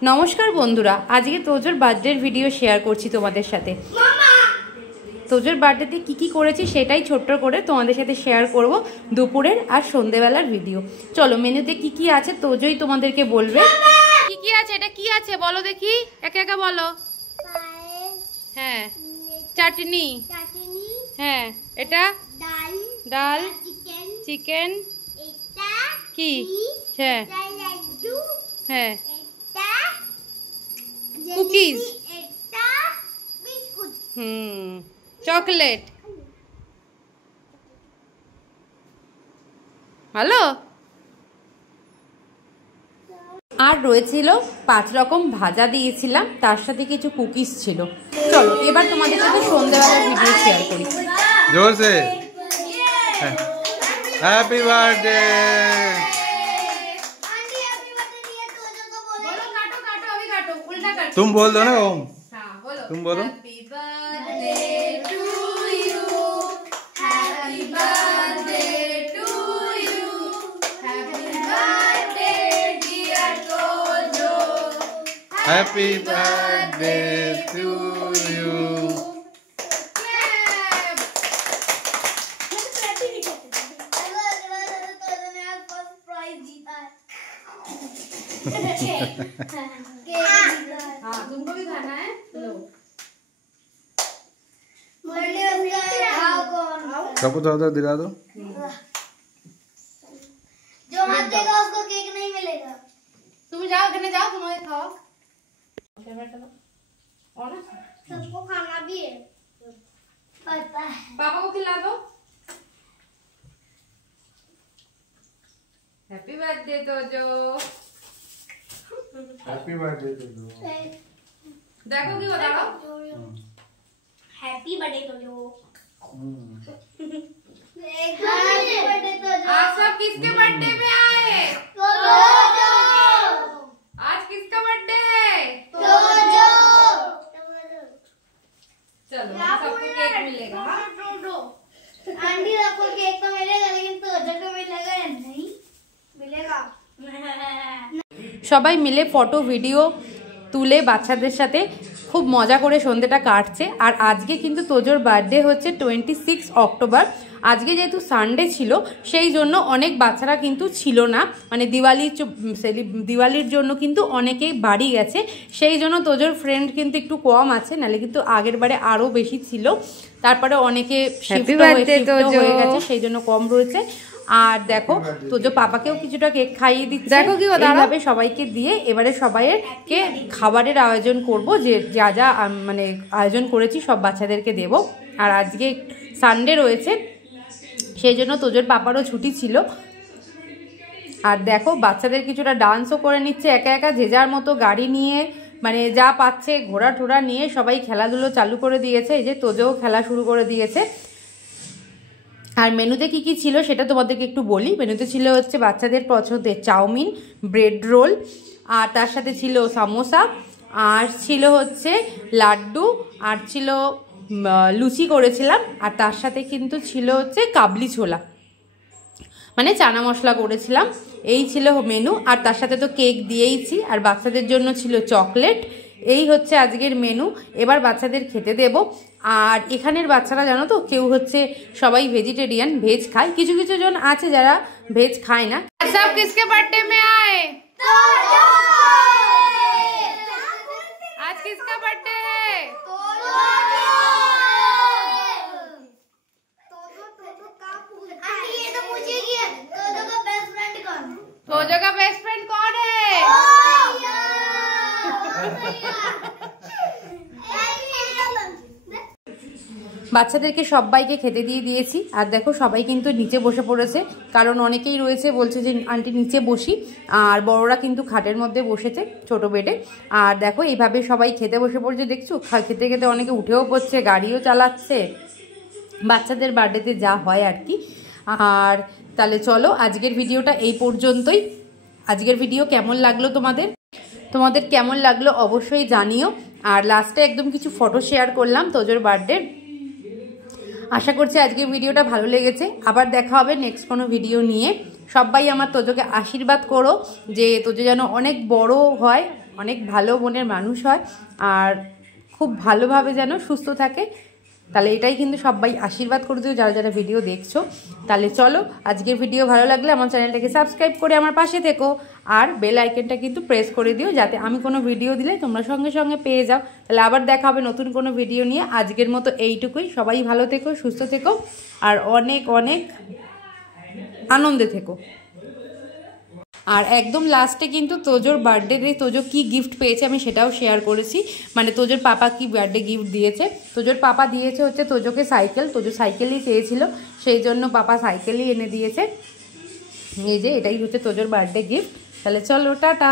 নমস্কার বন্ধুরা, আজকে তোজোর বার্থডের ভিডিও শেয়ার করছি তোমাদের সাথে। তোজোর বার্থডেতে কি করেছি সেটাই ছোট্ট করে তোমাদের সাথে শেয়ার করব, দুপুরের আর সন্ধেবেলার ভিডিও। চলো মেনুতে কি আছে তোজোই তোমাদেরকে বলবে। কি আছে, এটা কি আছে বলো দেখি, একা একা বলো। হ্যাঁ, চাটনি। হ্যাঁ, এটা ডাল, চিকেন। কি? হ্যাঁ হ্যাঁ, কুকিজ, চকলেট। ভালো। আর রয়েছিল 5 রকম ভাজা দিয়েছিলাম, তার সাথে কিছু কুকিজ ছিল। চলো এবার তোমাদের সাথে সন্ধ্যাবেলার ভিডিও শেয়ার করি। জোরসে হ্যাপি বার্থডে। तुम बोल दो ना ओम। हाँ, बोलो। तुम बोलो। Happy birthday to you, happy birthday to you, happy birthday dear Tojo, happy birthday to you. हाँ, तुमको भी खाना है? लो। सबको थोड़ा दिला दो। जो हाथ देगा उसको केक नहीं मिलेगा। तुम जाओ, घर में जाओ, तुम और खाओ। सबको खाना भी है, पता है। पापा को खिला दो। Happy birthday Tojo. Happy birthday to you. देखो की बताओ। Happy birthday Tojo. आज सब किसके बर्थडे में आए? तोजो। आज किसका बर्थडे है? तोजो। चलो सबको केक मिलेगा। आंटी सबको केक तो मिलेगा, लेकिन तोजो को मिलेगा या नहीं मिलेगा? সবাই মিলে ফটো ভিডিও তুলে বাচ্চাদের সাথে খুব মজা করে সন্ধ্যেটা কাটছে। আর আজকে কিন্তু তোজোর বার্থডে হচ্ছে 26 অক্টোবর। আজকে যেহেতু সানডে ছিল সেই জন্য অনেক বাচ্চারা কিন্তু ছিল না, মানে দিওয়ালির জন্য কিন্তু অনেকেই বাড়ি গেছে, সেই জন্য তোজোর ফ্রেন্ড কিন্তু একটু কম আছে, নাহলে কিন্তু আগের বারে আরও বেশি ছিল। তারপরে অনেকে শিফট হয়ে গেছে, সেই জন্য কম রয়েছে। আর দেখো তোজো পাপাকেও কিছুটা কেক খাইয়ে দিচ্ছে। দেখো কি এইভাবে সবাইকে দিয়ে এবারে সবাইকে খাবারের আয়োজন করব, যে যা যা মানে আয়োজন করেছি সব বাচ্চাদেরকে দেব। আর আজকে সানডে রয়েছে, সেই জন্য তোজোর পাপারও ছুটি ছিল। আর দেখো বাচ্চাদের কিছুটা ডান্সও করে নিচ্ছে একা একা, যে যার মতো গাড়ি নিয়ে, মানে যা পাচ্ছে ঘোড়া ঠোড়া নিয়ে সবাই খেলাধুলো চালু করে দিয়েছে। এই যে তোজোও খেলা শুরু করে দিয়েছে। আর মেনুতে কি ছিল সেটা তোমাদেরকে একটু বলি। মেনুতে ছিল হচ্ছে বাচ্চাদের পছন্দের চাউমিন, ব্রেড রোল, আর তার সাথে ছিল সামোসা, আর ছিল হচ্ছে লাড্ডু, আর ছিল লুচি করেছিলাম, আর তার সাথে কিন্তু ছিল হচ্ছে কাবলি ছোলা, মানে চানা মশলা করেছিলাম। এই ছিল মেনু। আর তার সাথে তো কেক দিয়েইছি, আর বাচ্চাদের জন্য ছিল চকলেট। এই হচ্ছে আজকের মেনু। এবার বাচ্চাদের খেতে দেব। আর এখানের বাচ্চারা জানো তো, কেউ হচ্ছে সবাই ভেজিটেরিয়ান, ভেজ খায়, কিছু কিছু জন আছে যারা ভেজ খায় না। সব কিসকে বার্থডে में आए? आज किसका बर्थडे है? तोजो का बेस्ट फ्रेंड कौन है? বাচ্চাদেরকে সবাইকে খেতে দিয়ে দিয়েছি। আর দেখো সবাই কিন্তু নিচে বসে পড়েছে, কারণ অনেকেই রয়েছে বলছে যে আন্টি নিচে বসি, আর বড়রা কিন্তু খাটের মধ্যে বসেছে ছোট বেডে। আর দেখো এইভাবে সবাই খেতে বসে পড়ছে, দেখছো খেতে খেতে অনেকে উঠেও পড়ছে, গাড়িও চালাচ্ছে, বাচ্চাদের বার্থডেতে যা হয় আর কি। আর তাহলে চলো আজকের ভিডিওটা এই পর্যন্তই। আজকের ভিডিও কেমন লাগলো তোমাদের কেমন লাগলো অবশ্যই জানিও। আর লাস্টে একদম কিছু ফটো শেয়ার করলাম তোজোর বার্থডে। আশা করছি আজকের ভিডিওটা ভালো লেগেছে। আবার দেখা হবে নেক্সট কোনো ভিডিও নিয়ে। সবাই আমার তোজোকে আশীর্বাদ করো যে তোজো যেন অনেক বড় হয়, অনেক ভালো মনের মানুষ হয় আর খুব ভালোভাবে যেন সুস্থ থাকে। তাহলে এটাই কিন্তু সবাই আশীর্বাদ করে দিও যারা যারা ভিডিও দেখছো। তাহলে চলো, আজকের ভিডিও ভালো লাগলে আমার চ্যানেলটাকে সাবস্ক্রাইব করে আমার পাশে থেকো আর বেল আইকনটা কিন্তু প্রেস করে দিও, যাতে আমি কোনো ভিডিও দিলে তোমরা সঙ্গে সঙ্গে পেয়ে যাও। তাহলে আবার দেখা হবে নতুন কোনো ভিডিও নিয়ে। আজকের মতো এইটুকুই। সবাই ভালো থেকো, সুস্থ থেকো আর অনেক অনেক আনন্দে থেকো। আর একদম লাস্টে কিন্তু তোজোর বার্থডে তোজো কি গিফট পেয়েছে আমি সেটাও শেয়ার করেছি, মানে তোজোর পাপা কি বার্থডে গিফট দিয়েছে। তোজোর পাপা দিয়েছে হচ্ছে তোজোকে সাইকেল, তোজো সাইকেলই চেয়েছিল, সেই জন্য পাপা সাইকেলই এনে দিয়েছে। এই যে এটাই হচ্ছে তোজোর বার্থডে গিফট। তাহলে চলো, টাটা।